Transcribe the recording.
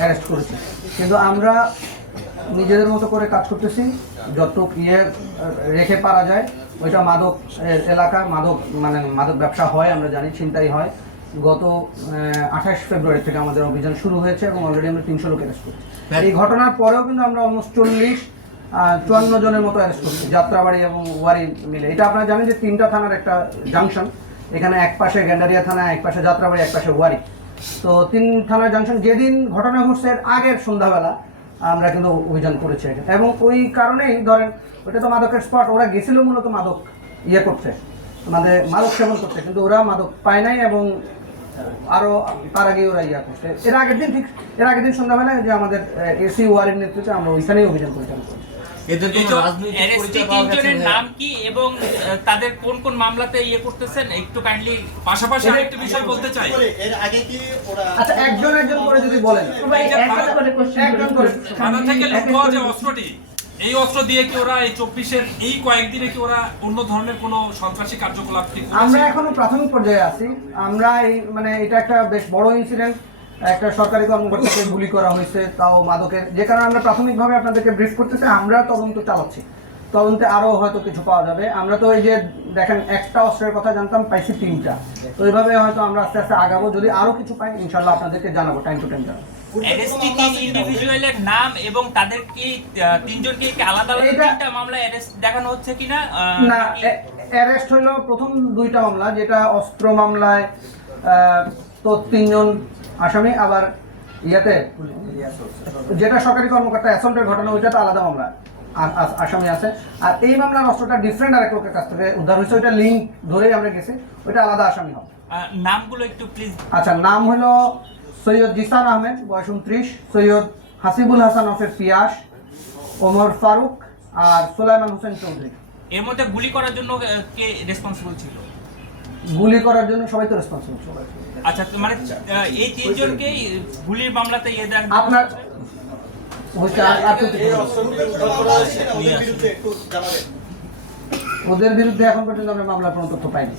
Arrest করেছি, কিন্তু আমরা নিজেদের মতো করে কাজ করতেছি, যতটুকু রেখে পারা যায়। ওইটা মাদক এলাকা, মাদক ব্যবসা হয়, আমরা জানি, ছিনতাই হয়। গত 28 ফেব্রুয়ারি থেকে আমাদের অভিযান শুরু হয়েছে এবং অলরেডি আমরা 300 লোক অ্যারেস্ট করছি। এই ঘটনার পরেও কিন্তু আমরা অলমোস্ট 54 জনের মতো অ্যারেস্ট করছি, যাত্রাবাড়ি এবং ওয়ারি মিলে। এটা আপনারা জানেন যে 3টা থানার একটা জাংশন, এখানে এক পাশে গেন্ডারিয়া থানা, এক পাশে যাত্রাবাড়ি, এক পাশে ওয়ারি। তো 3 থানার জাংশন। যেদিন ঘটনা ঘটছে আগের সন্ধ্যাবেলা আমরা কিন্তু অভিযান করেছি এবং ওই কারণেই ধরেন ওটা তো মাদকের স্পট, ওরা গেছিল মূলত মাদক করতে, মাদক সেবন করতে, কিন্তু ওরা মাদক পায় নাই এবং আরো তার আগে ওরা করছে। এর আগের দিন সন্ধ্যাবেলায় যে আমাদের এসি ওয়ারির নেতৃত্বে আমরা ওইখানেই অভিযান পরিচালনা করছি। নাম কি এবং তাদের কোন কোন মামলাতে করতেছেন একটু কাইন্ডলি পাশাপাশি আরেকটা বিষয় বলতে চাই। এর আগে কি ওরা আচ্ছা একজন করে যদি বলেন, একজন করে থানা থেকে লুট হওয়া যে অস্ত্রটি, এই অস্ত্র দিয়ে কি ওরা এই 24-এর এই কয়েকদিনে কি ওরা অন্য ধরনের কোনো সন্ত্রাসী কার্যকলাপ করেছে? আমরা এখনো প্রাথমিক পর্যায়ে আছি। আমরা এই এটা একটা বেশ বড় ইনসিডেন্ট, একটা সরকারি কর্মকর্তাকে গুলি করা হয়েছে, তাও মাদকের, যে কারণে আমরা প্রাথমিকভাবে আপনাদেরকে ব্রিফ করতেছি। আমরা তদন্ত চালাচ্ছি, তদন্তে আরো হয়তো কিছু পাওয়া যাবে। আমরা তো এই যে দেখেন একটা অস্ত্রের কথা জানতাম, পাইছি 3টা। তো এইভাবে হয়তো আমরা আস্তে আস্তে আগাবো, যদি আরো কিছু পাই ইনশাআল্লাহ আপনাদেরকে জানাবো, টাইম টু টাইম জানাবো। ইন্ডিভিজুয়ালের নাম এবং তাদের কি 3 জনকে কি আলাদা আলাদা 3টা মামলায় অ্যারেস্ট দেখানো হচ্ছে কিনা? না, অ্যারেস্ট হলো প্রথম 2টা মামলা, যেটা অস্ত্র মামলায় তো 3 জন আসামি, আবার যেটা সরকারি কর্মকর্তা অ্যাসল্টের ঘটনা, ওইটা তো আলাদা মামলা, আসামি আছে। আর এই মামলার অস্ত্রটা ডিফারেন্ট আরেক লোকের কাছ থেকে উদ্ধার হয়েছে, ওইটা লিঙ্ক ধরেই আমরা গেছি, ওইটা আলাদা আসামি হবে। নামগুলো একটু প্লিজ। আচ্ছা, নাম হলো সৈয়দ জিসান আহমেদ, বয়স 29, সৈয়দ হাসিবুল হাসান ওরফে পিয়াস, ওমর ফারুক আর সুলাইমান হোসেন চৌধুরী। এর মধ্যে গুলি করার জন্য কে রেসপন্সিবল ছিল? গুলি করার জন্য সবাই তো রেসপন্সিবল ছিল। আচ্ছা, মানে এই 3 জনকে গুলির মামলাতে আপনার ওদের বিরুদ্ধে এখন পর্যন্ত আমরা মামলার কোনো তথ্য পাইনি।